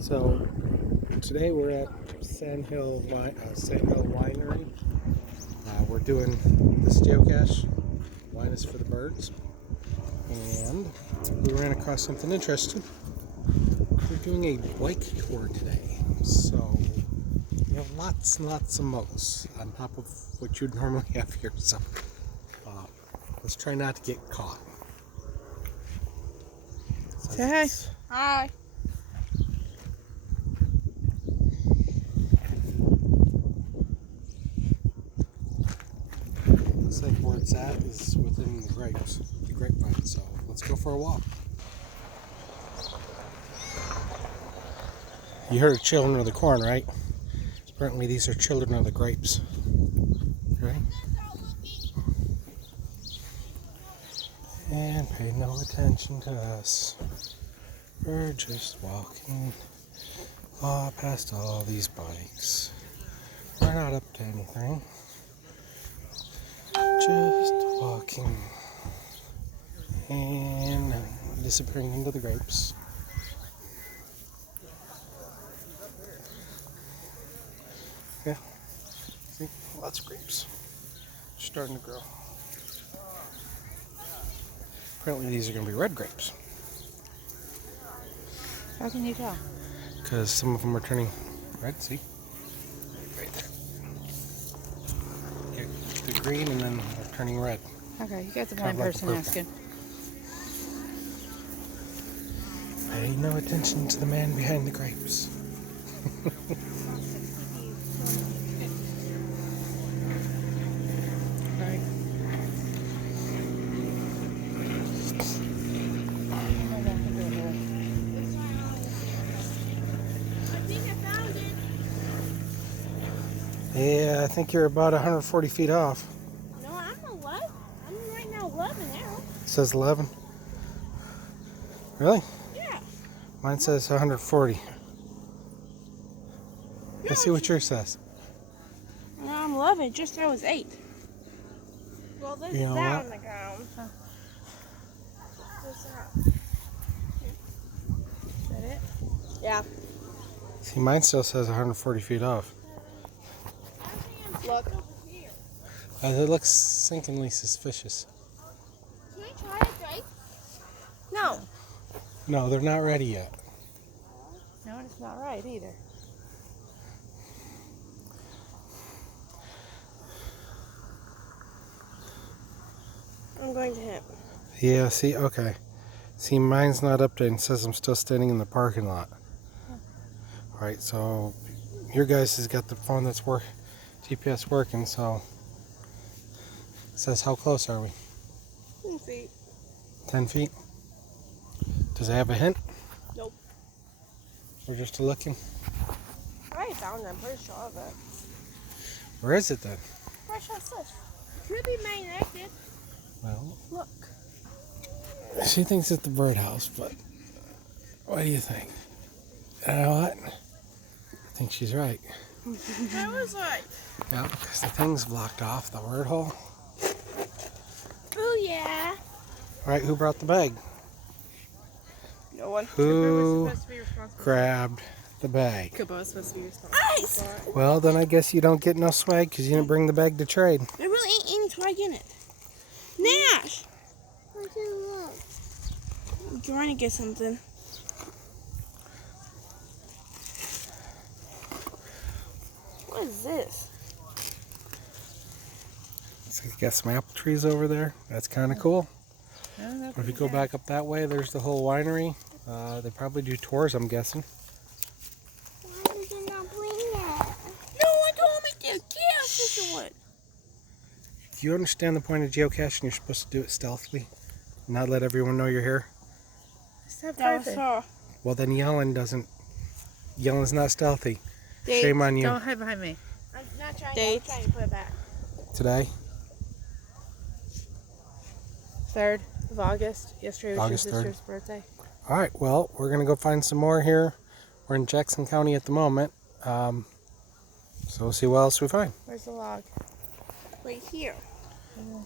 So today we're at Sandhill Winery. We're doing this geocache. Wine is for the birds. And we ran across something interesting. We're doing a bike tour today. So we have lots and lots of moats on top of what you'd normally have here. So let's try not to get caught. Say hi. Hi. Looks like where it's at is within the grapevine. So let's go for a walk. You heard of Children of the Corn, right? Apparently these are Children of the Grapes. Right? And pay no attention to us. We're just walking past all these bikes. We're not up to anything. Just walking and disappearing into the grapes. Yeah, see, lots of grapes starting to grow. Apparently these are going to be red grapes. How can you tell? Because some of them are turning red, see? Right there. Yeah, they're green and then they're turning red. Okay, you got the Kind blind of like person purple. asking. Pay no attention to the man behind the grapes. Right. Yeah, I think you're about 140 feet off. No, I'm 11. I'm right now 11 now. It says 11. Really? Yeah. Mine says 140. Let's see what yours says. No, I'm 11. Just I was 8. Well, this You is know that what? on the ground. Huh. What's that? Is that it? Yeah. See, mine still says 140 feet off. Look. Over here. It looks sinkingly suspicious. Can I try it, Drake? No. No, they're not ready yet. No, it's not right either. I'm going to hit. Yeah, see, okay. See, mine's not updated. It says I'm still standing in the parking lot. Alright, so your guys has got the phone that's GPS working, so it says how close are we? 10 feet. 10 feet? Does it have a hint? Nope. We're just looking. I found it. I'm pretty sure of it. Where is it then? Pretty sure it's this. Could be magnetic. Well, Look. she thinks it's the birdhouse, but what do you think? You know what? I think she's right. I was like, Yeah, because the thing's blocked off the word hole. oh yeah. Alright, who brought the bag? No one. Who Supposed to be responsible. grabbed the bag? Kubo was supposed to be responsible. Ice! Well, then I guess you don't get no swag because you didn't bring the bag to trade. There really ain't any twig in it. Nash! I'm trying to get something. What is this? So you got some apple trees over there. That's kind of cool. No, If you go back up that way, there's the whole winery. They probably do tours, I'm guessing. Why did you not bring it? No, I told me to. Yes, it. Do you understand the point of geocaching? You're supposed to do it stealthily, not let everyone know you're here. Stop That was driving. her. Well, then yelling's not stealthy. Dave, Shame on you. Don't hide behind me. I'm not trying. Date. I'm trying to put it back. Today, 3rd of August. Yesterday was August your 3rd. sister's birthday. all right. Well, we're gonna go find some more here. We're in Jackson County at the moment, so we'll see what else we find. Where's the log? Right here. Mm.